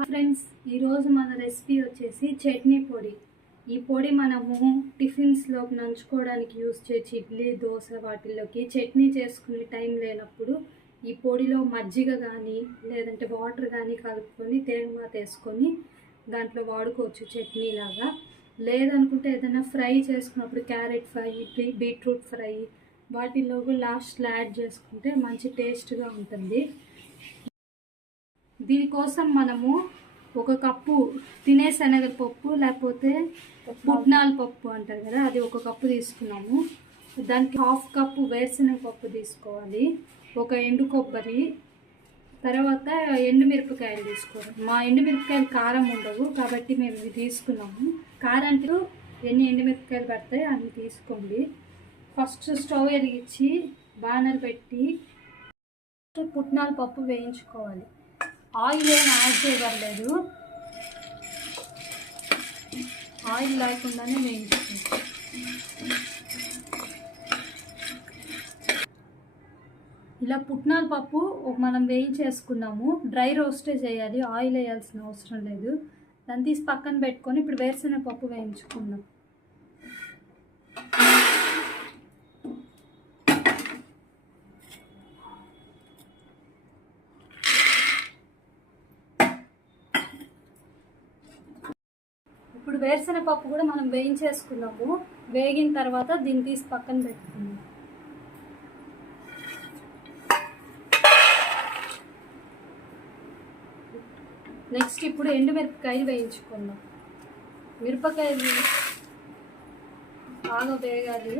Friends ఈరోజు మన recipe వచ్చేసి చట్నీ పొడి. ఈ పొడి మనము టిఫిన్స్లోకి నంచుకోవడానికి యూస్ చేసి ఇడ్లీ దోశ వాటిల్లోకి చట్నీ చేసుకునే టైం లేనప్పుడు ఈ పొడిలో మజ్జిగ కానీ లేదంటే వాటర్ కానీ కలుపుకొని తేనెమాత వేసుకొని దాంట్లో వాడుకోవచ్చు చట్నీ లాగా. లేదనుకుంటే ఏదైనా ఫ్రై చేసుకున్నప్పుడు క్యారెట్ ఫ్రై బీట్రూట్ ఫ్రై వాటిల్లో లాస్ట్లో యాడ్ చేసుకుంటే మంచి టేస్ట్గా ఉంటుంది. దీనికోసం మనము ఒక కప్పు తినే శనగపప్పు లేకపోతే పుట్నాల పప్పు అంటారు కదా అది ఒక కప్పు తీసుకున్నాము. దానికి హాఫ్ కప్పు వేరుశనగ పప్పు తీసుకోవాలి. ఒక ఎండు కొబ్బరి తర్వాత ఎండుమిరపకాయలు తీసుకోవాలి. మా ఎండుమిరపకాయలు కారం ఉండవు కాబట్టి మేము ఇవి తీసుకున్నాము. కారంటూ ఎన్ని ఎండుమిరపకాయలు పడతాయి అవి తీసుకోండి. ఫస్ట్ స్టవ్ వెలిగించి బాణలు పెట్టి పుట్నాల పప్పు వేయించుకోవాలి. ఆయిల్ ఏం యాడ్ చేయబడలేదు. ఆయిల్ లేకుండానే వేయించుకుంటాం ఇలా పుట్నాల పప్పు మనం వేయించేసుకున్నాము. డ్రై రోస్టే చేయాలి. ఆయిల్ వేయాల్సిన అవసరం లేదు. దాన్ని తీసి పక్కన పెట్టుకొని ఇప్పుడు వేరుశెనగ పప్పు వేయించుకున్నాం ఇప్పుడు వేరుశనగ పప్పు కూడా మనం వేయించేసుకున్నాము. వేగిన తర్వాత దీన్ని తీసి పక్కన పెట్టుకున్నాం నెక్స్ట్ ఇప్పుడు ఎండుమిరపకాయలు వేయించుకుందాం. మిరపకాయలు బాగా వేగాలి.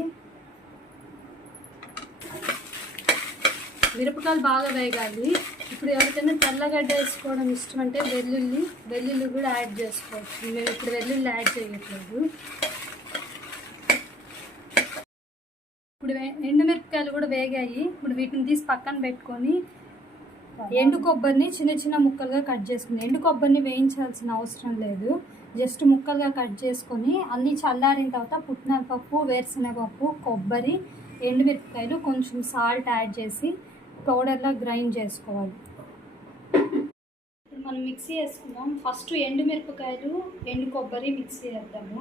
మిరపకాయలు బాగా వేగాలి. ఇప్పుడు ఎవరికైనా తెల్లగడ్డ వేసుకోవడం ఇష్టం అంటే వెల్లుల్లి వెల్లుల్లి కూడా యాడ్ చేసుకోవచ్చు. మేము ఇప్పుడు వెల్లుల్లి యాడ్ చేయట్లేదు. ఇప్పుడు ఎండుమిరపకాయలు కూడా వేగాయి. ఇప్పుడు వీటిని తీసి పక్కన పెట్టుకొని ఎండు కొబ్బరిని చిన్న చిన్న ముక్కలుగా కట్ చేసుకుని ఎండు కొబ్బరిని వేయించాల్సిన అవసరం లేదు. జస్ట్ ముక్కలుగా కట్ చేసుకొని అన్నీ చల్లారిన తర్వాత పుట్నాల పప్పు వేరుశనగ పప్పు కొబ్బరి ఎండుమిరపకాయలు కొంచెం సాల్ట్ యాడ్ చేసి పౌడర్లా గ్రైండ్ చేసుకోవాలి. ఇప్పుడు మనం మిక్సీ వేసుకుందాం. ఫస్ట్ ఎండు మిరపకాయలు ఎండు కొబ్బరి మిక్సీ వేద్దాము.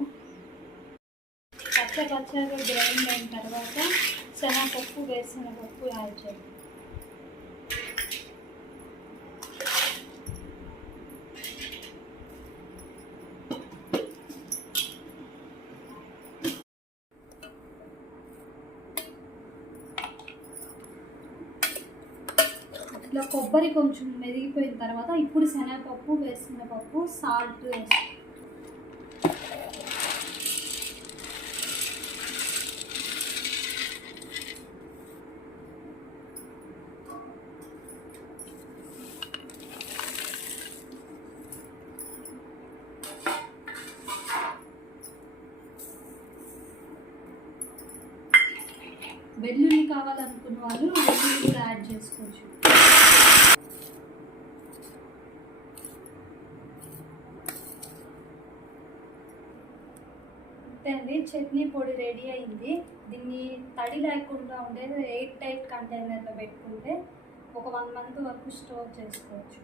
పచ్చ పచ్చగా గ్రైండ్ అయిన తర్వాత శనగపప్పు వేసిన పప్పు యాడ్ చేద్దాం. ఇట్లా కొబ్బరి కొంచెం మెరిగిపోయిన తర్వాత ఇప్పుడు శనగపప్పు వేరుశనగపప్పు సాల్ట్ వేసి వెల్లుల్లి కావాలనుకున్న వాళ్ళు వెల్లుల్లి కూడా యాడ్ చేసుకోవచ్చు. అంతే అండి చట్నీ పొడి రెడీ అయింది. దీన్ని తడి లేకుండా ఉండే ఎయిట్ టైట్ కంటైనర్లో పెట్టుకుంటే ఒక వన్ మంత్ వరకు స్టోర్ చేసుకోవచ్చు.